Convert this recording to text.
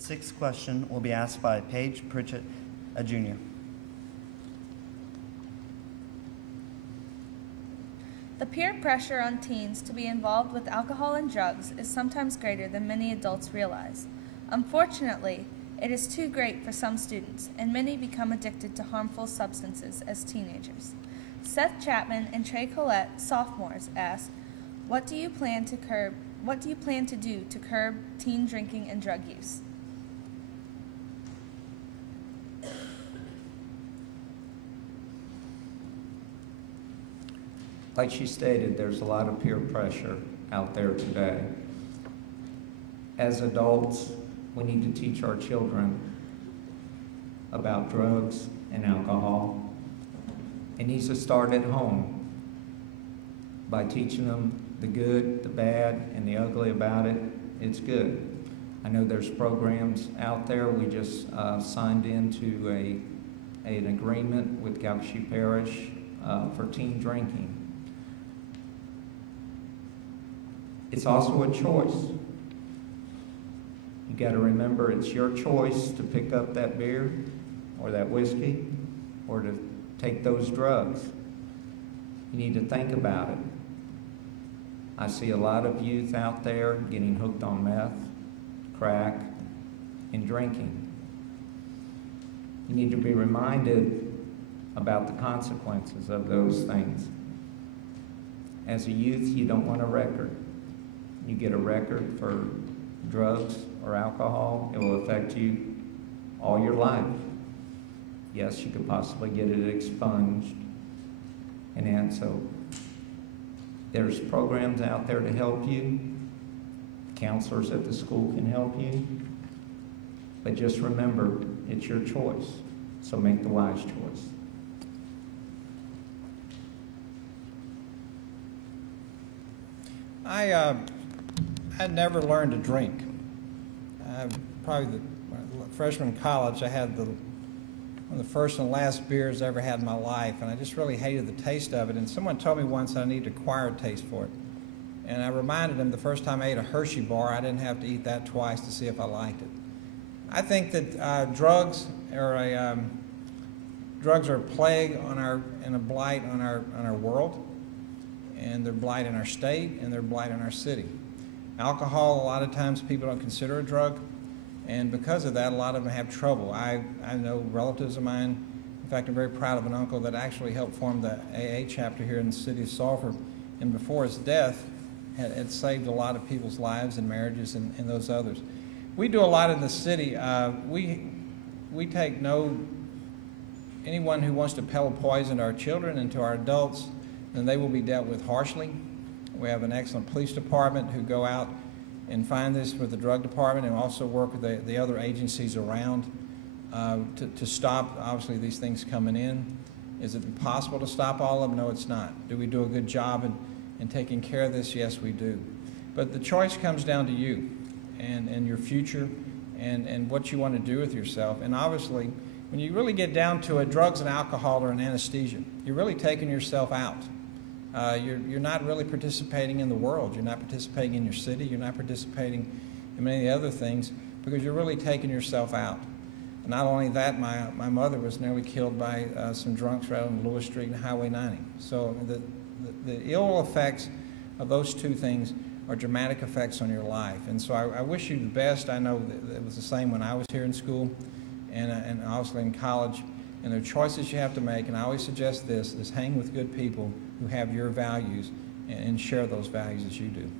The sixth question will be asked by Paige Pritchett, a junior. The peer pressure on teens to be involved with alcohol and drugs is sometimes greater than many adults realize. Unfortunately, it is too great for some students, and many become addicted to harmful substances as teenagers. Seth Chapman and Trey Collette, sophomores, ask, what do you plan to do to curb teen drinking and drug use? Like she stated, there's a lot of peer pressure out there today. As adults, we need to teach our children about drugs and alcohol. It needs to start at home by teaching them the good, the bad, and the ugly about it. It's good. I know there's programs out there. We just signed into an agreement with Galaxy Parish for teen drinking. It's also a choice. You got to remember it's your choice to pick up that beer or that whiskey or to take those drugs. You need to think about it. I see a lot of youth out there getting hooked on meth, crack, and drinking. You need to be reminded about the consequences of those things. As a youth, you don't want a record. You get a record for drugs or alcohol, it will affect you all your life. Yes, you could possibly get it expunged. And so there's programs out there to help you. Counselors at the school can help you. But just remember, it's your choice. So make the wise choice. I'd never learned to drink. Probably the freshman in college, I had one of the first and last beers I ever had in my life, and I just really hated the taste of it. And someone told me once I needed to acquire a taste for it. And I reminded them the first time I ate a Hershey bar, I didn't have to eat that twice to see if I liked it. I think that drugs are a plague and a blight on our world, and they're a blight in our state, and they're a blight in our city. Alcohol, a lot of times people don't consider a drug, and because of that, a lot of them have trouble. I know relatives of mine, in fact, I'm very proud of an uncle that actually helped form the AA chapter here in the city of Sulphur, and before his death, had saved a lot of people's lives and marriages and those others. We do a lot in the city. We take anyone who wants to peddle poison to our children and to our adults, then they will be dealt with harshly. We have an excellent police department who go out and find this with the drug department and also work with the other agencies around to stop, obviously, these things coming in. Is it impossible to stop all of them? No, it's not. Do we do a good job in taking care of this? Yes, we do. But the choice comes down to you and your future and what you want to do with yourself. And obviously, when you really get down to it, drugs and alcohol are an anesthesia. You're really taking yourself out. You're not really participating in the world. You're not participating in your city. You're not participating in many other things because you're really taking yourself out. And not only that, my mother was nearly killed by some drunks right on Lewis Street and Highway 90. So the ill effects of those two things are dramatic effects on your life. And so I wish you the best. I know that it was the same when I was here in school and obviously in college. And there are choices you have to make, and I always suggest this, is hang with good people who have your values and share those values as you do.